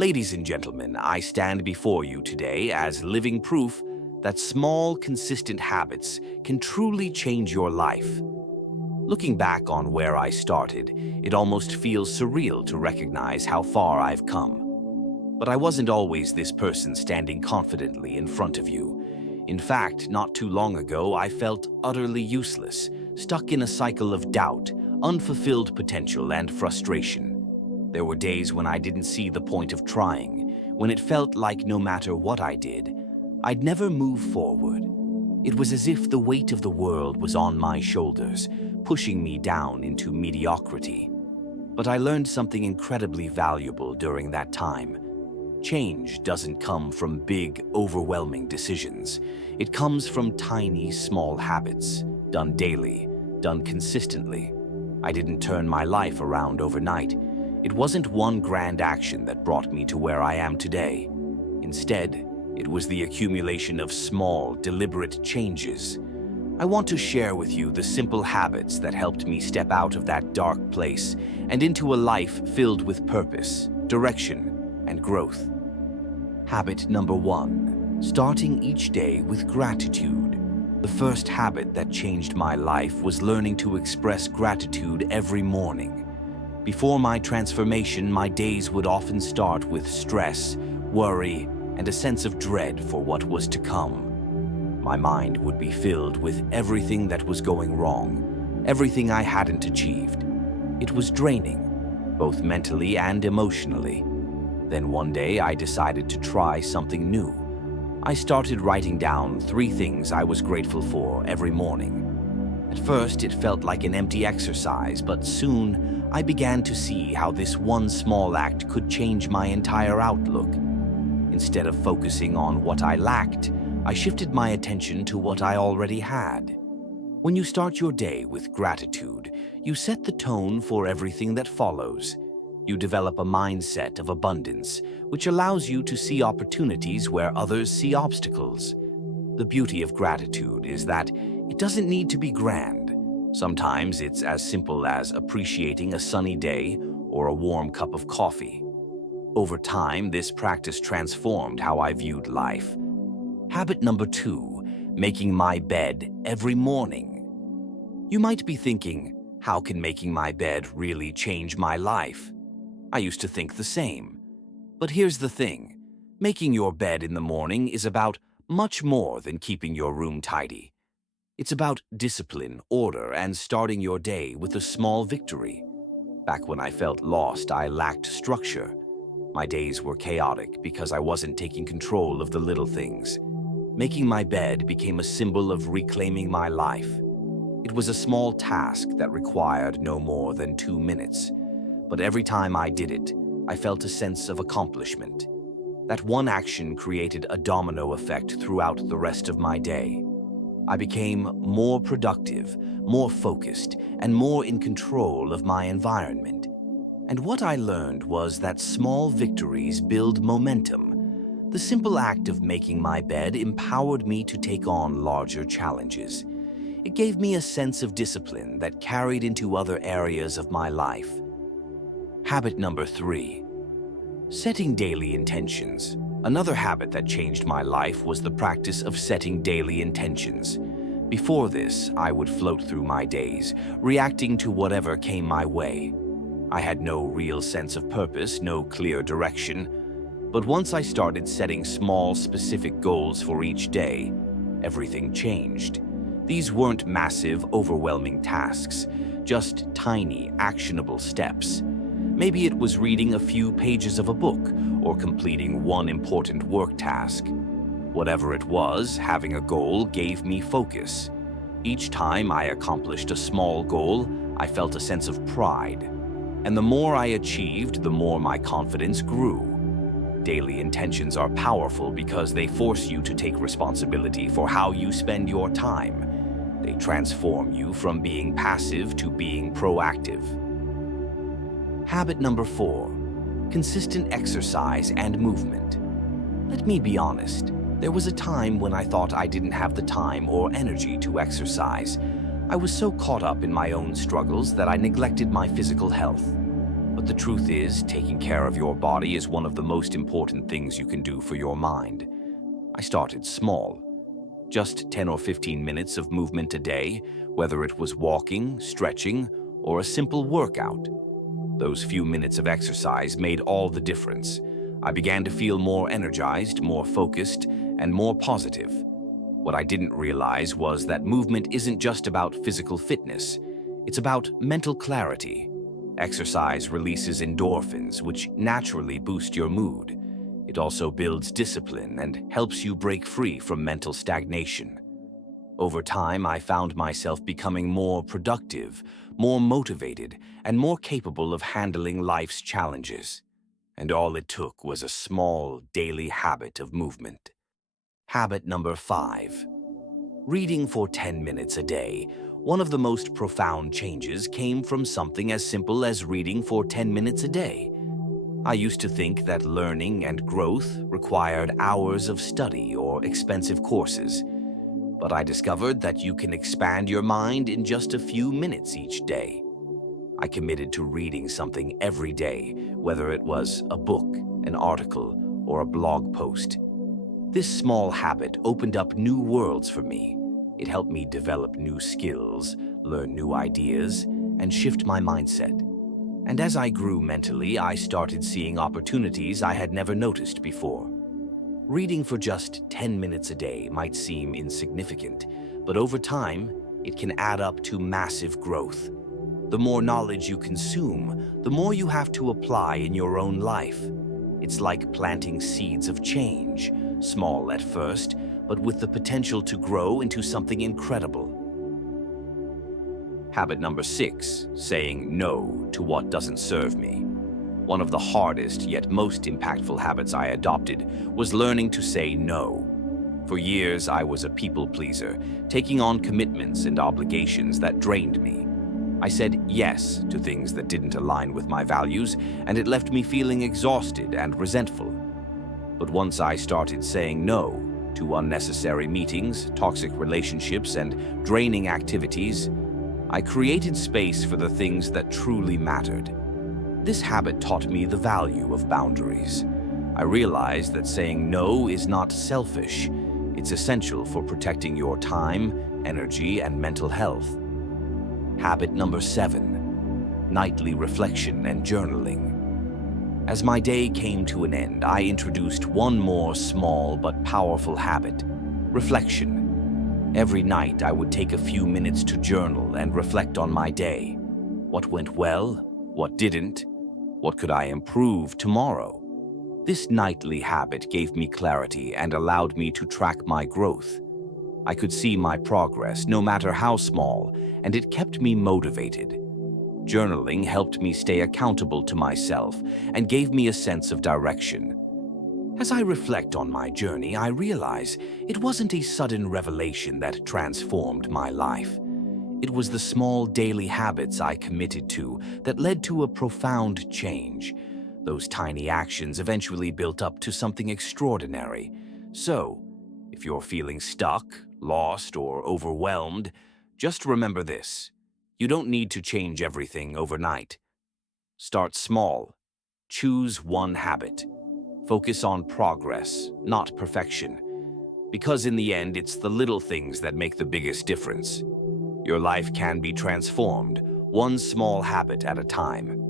Ladies and gentlemen, I stand before you today as living proof that small, consistent habits can truly change your life. Looking back on where I started, it almost feels surreal to recognize how far I've come. But I wasn't always this person standing confidently in front of you. In fact, not too long ago, I felt utterly useless, stuck in a cycle of doubt, unfulfilled potential, and frustration. There were days when I didn't see the point of trying, when it felt like no matter what I did, I'd never move forward. It was as if the weight of the world was on my shoulders, pushing me down into mediocrity. But I learned something incredibly valuable during that time. Change doesn't come from big, overwhelming decisions. It comes from tiny, small habits, done daily, done consistently. I didn't turn my life around overnight. It wasn't one grand action that brought me to where I am today. Instead, it was the accumulation of small, deliberate changes. I want to share with you the simple habits that helped me step out of that dark place and into a life filled with purpose, direction, and growth. Habit number 1, starting each day with gratitude. The first habit that changed my life was learning to express gratitude every morning. Before my transformation, my days would often start with stress, worry, and a sense of dread for what was to come. My mind would be filled with everything that was going wrong, everything I hadn't achieved. It was draining, both mentally and emotionally. Then one day I decided to try something new. I started writing down 3 things I was grateful for every morning. At first it felt like an empty exercise, but soon I began to see how this one small act could change my entire outlook. Instead of focusing on what I lacked, I shifted my attention to what I already had. When you start your day with gratitude, you set the tone for everything that follows. You develop a mindset of abundance, which allows you to see opportunities where others see obstacles. The beauty of gratitude is that it doesn't need to be grand. Sometimes it's as simple as appreciating a sunny day or a warm cup of coffee. Over time, this practice transformed how I viewed life. Habit number 2, making my bed every morning. You might be thinking, how can making my bed really change my life? I used to think the same. But here's the thing. Making your bed in the morning is about much more than keeping your room tidy. It's about discipline, order, and starting your day with a small victory. Back when I felt lost, I lacked structure. My days were chaotic because I wasn't taking control of the little things. Making my bed became a symbol of reclaiming my life. It was a small task that required no more than 2 minutes. But every time I did it, I felt a sense of accomplishment. That one action created a domino effect throughout the rest of my day. I became more productive, more focused, and more in control of my environment. And what I learned was that small victories build momentum. The simple act of making my bed empowered me to take on larger challenges. It gave me a sense of discipline that carried into other areas of my life. Habit number 3, setting daily intentions. Another habit that changed my life was the practice of setting daily intentions. Before this, I would float through my days, reacting to whatever came my way. I had no real sense of purpose, no clear direction. But once I started setting small, specific goals for each day, everything changed. These weren't massive, overwhelming tasks, just tiny, actionable steps. Maybe it was reading a few pages of a book or completing one important work task. Whatever it was, having a goal gave me focus. Each time I accomplished a small goal, I felt a sense of pride. And the more I achieved, the more my confidence grew. Daily intentions are powerful because they force you to take responsibility for how you spend your time. They transform you from being passive to being proactive. Habit number 4, consistent exercise and movement. Let me be honest, there was a time when I thought I didn't have the time or energy to exercise. I was so caught up in my own struggles that I neglected my physical health. But the truth is, taking care of your body is one of the most important things you can do for your mind. I started small. Just 10 or 15 minutes of movement a day, whether it was walking, stretching, or a simple workout. Those few minutes of exercise made all the difference. I began to feel more energized, more focused, and more positive. What I didn't realize was that movement isn't just about physical fitness. It's about mental clarity. Exercise releases endorphins, which naturally boost your mood. It also builds discipline and helps you break free from mental stagnation. Over time, I found myself becoming more productive, more motivated, and more capable of handling life's challenges. And all it took was a small, daily habit of movement. Habit number 5. Reading for 10 minutes a day. One of the most profound changes came from something as simple as reading for 10 minutes a day. I used to think that learning and growth required hours of study or expensive courses. But I discovered that you can expand your mind in just a few minutes each day. I committed to reading something every day, whether it was a book, an article, or a blog post. This small habit opened up new worlds for me. It helped me develop new skills, learn new ideas, and shift my mindset. And as I grew mentally, I started seeing opportunities I had never noticed before. Reading for just 10 minutes a day might seem insignificant, but over time, it can add up to massive growth. The more knowledge you consume, the more you have to apply in your own life. It's like planting seeds of change, small at first, but with the potential to grow into something incredible. Habit number 6, saying no to what doesn't serve me. One of the hardest yet most impactful habits I adopted was learning to say no. For years, I was a people pleaser, taking on commitments and obligations that drained me. I said yes to things that didn't align with my values, and it left me feeling exhausted and resentful. But once I started saying no to unnecessary meetings, toxic relationships, and draining activities, I created space for the things that truly mattered. This habit taught me the value of boundaries. I realized that saying no is not selfish. It's essential for protecting your time, energy, and mental health. Habit number 7, nightly reflection and journaling. As my day came to an end, I introduced one more small but powerful habit: reflection. Every night, I would take a few minutes to journal and reflect on my day. What went well? What didn't? What could I improve tomorrow? This nightly habit gave me clarity and allowed me to track my growth. I could see my progress, no matter how small, and it kept me motivated. Journaling helped me stay accountable to myself and gave me a sense of direction. As I reflect on my journey, I realize it wasn't a sudden revelation that transformed my life. It was the small daily habits I committed to that led to a profound change. Those tiny actions eventually built up to something extraordinary. So, if you're feeling stuck, lost, or overwhelmed, just remember this: you don't need to change everything overnight. Start small. Choose one habit. Focus on progress, not perfection. Because in the end, it's the little things that make the biggest difference. Your life can be transformed, one small habit at a time.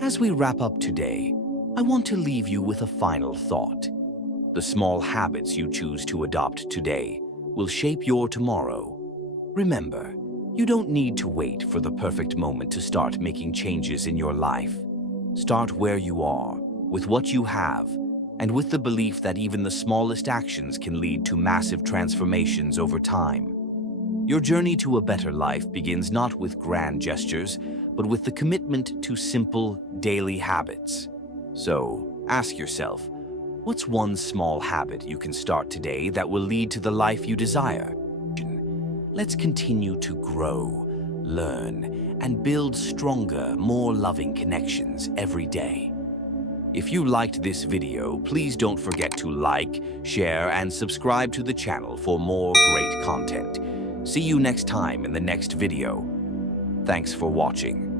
As we wrap up today, I want to leave you with a final thought. The small habits you choose to adopt today will shape your tomorrow. Remember, you don't need to wait for the perfect moment to start making changes in your life. Start where you are, with what you have, and with the belief that even the smallest actions can lead to massive transformations over time. Your journey to a better life begins not with grand gestures, but with the commitment to simple, daily habits. So, ask yourself, what's one small habit you can start today that will lead to the life you desire? Let's continue to grow, learn, and build stronger, more loving connections every day. If you liked this video, please don't forget to like, share, and subscribe to the channel for more great content. See you next time in the next video. Thanks for watching.